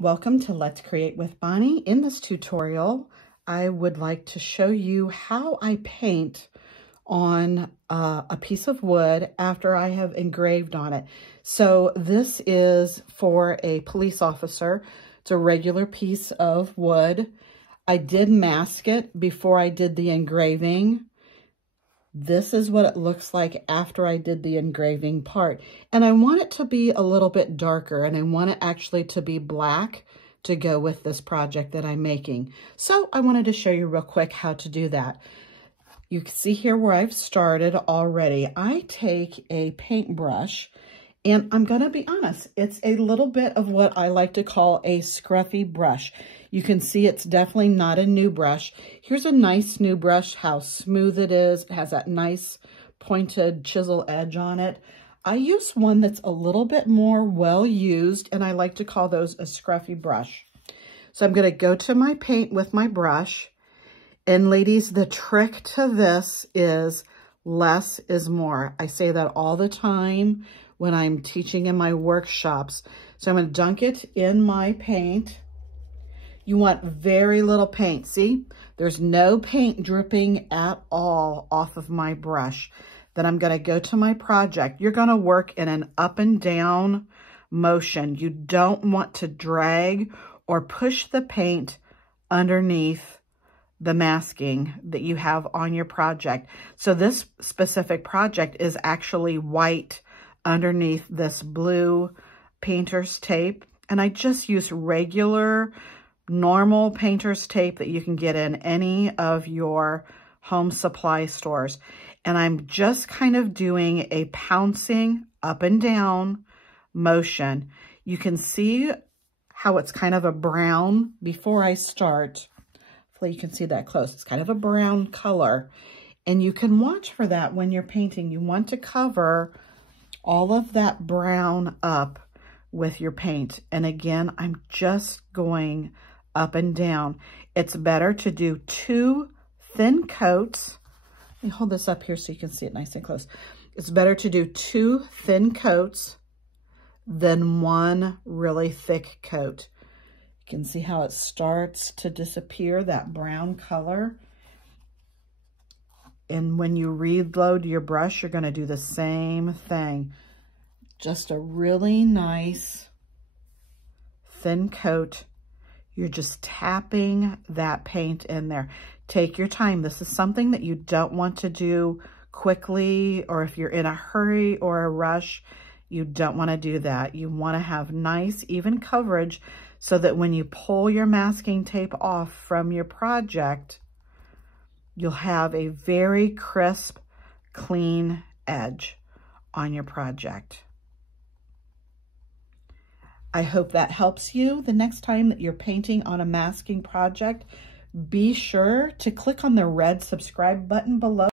Welcome to Let's Create with Bonnie. In this tutorial, I would like to show you how I paint on a piece of wood after I have engraved on it. So this is for a police officer. It's a regular piece of wood. I did mask it before I did the engraving. This is what it looks like after I did the engraving part. And I want it to be a little bit darker, and I want it actually to be black to go with this project that I'm making. So I wanted to show you real quick how to do that. You can see here where I've started already. I take a paintbrush, and I'm going to be honest, it's a little bit of what I like to call a scruffy brush. You can see it's definitely not a new brush. Here's a nice new brush, how smooth it is. It has that nice pointed chisel edge on it. I use one that's a little bit more well used, and I like to call those a scruffy brush. So I'm going to go to my paint with my brush. And ladies, the trick to this is less is more. I say that all the time when I'm teaching in my workshops. So I'm going to dunk it in my paint. You want very little paint. See, there's no paint dripping at all off of my brush. Then I'm going to go to my project. You're going to work in an up and down motion. You don't want to drag or push the paint underneath the masking that you have on your project. So this specific project is actually white underneath this blue painter's tape. And I just use regular normal painter's tape that you can get in any of your home supply stores. And I'm just kind of doing a pouncing up and down motion. You can see how it's kind of a brown before I start. Hopefully you can see that close. It's kind of a brown color. And you can watch for that when you're painting. You want to cover all of that brown up with your paint. And again, I'm just going up and down. It's better to do 2 thin coats. Let me hold this up here so you can see it nice and close. It's better to do 2 thin coats than 1 really thick coat. You can see how it starts to disappear, that brown color. And when you reload your brush, you're going to do the same thing. Just a really nice thin coat. You're just tapping that paint in there. Take your time. This is something that you don't want to do quickly, or if you're in a hurry or a rush, you don't want to do that. You want to have nice, even coverage so that when you pull your masking tape off from your project, you'll have a very crisp, clean edge on your project. I hope that helps you. The next time that you're painting on a masking project, be sure to click on the red subscribe button below.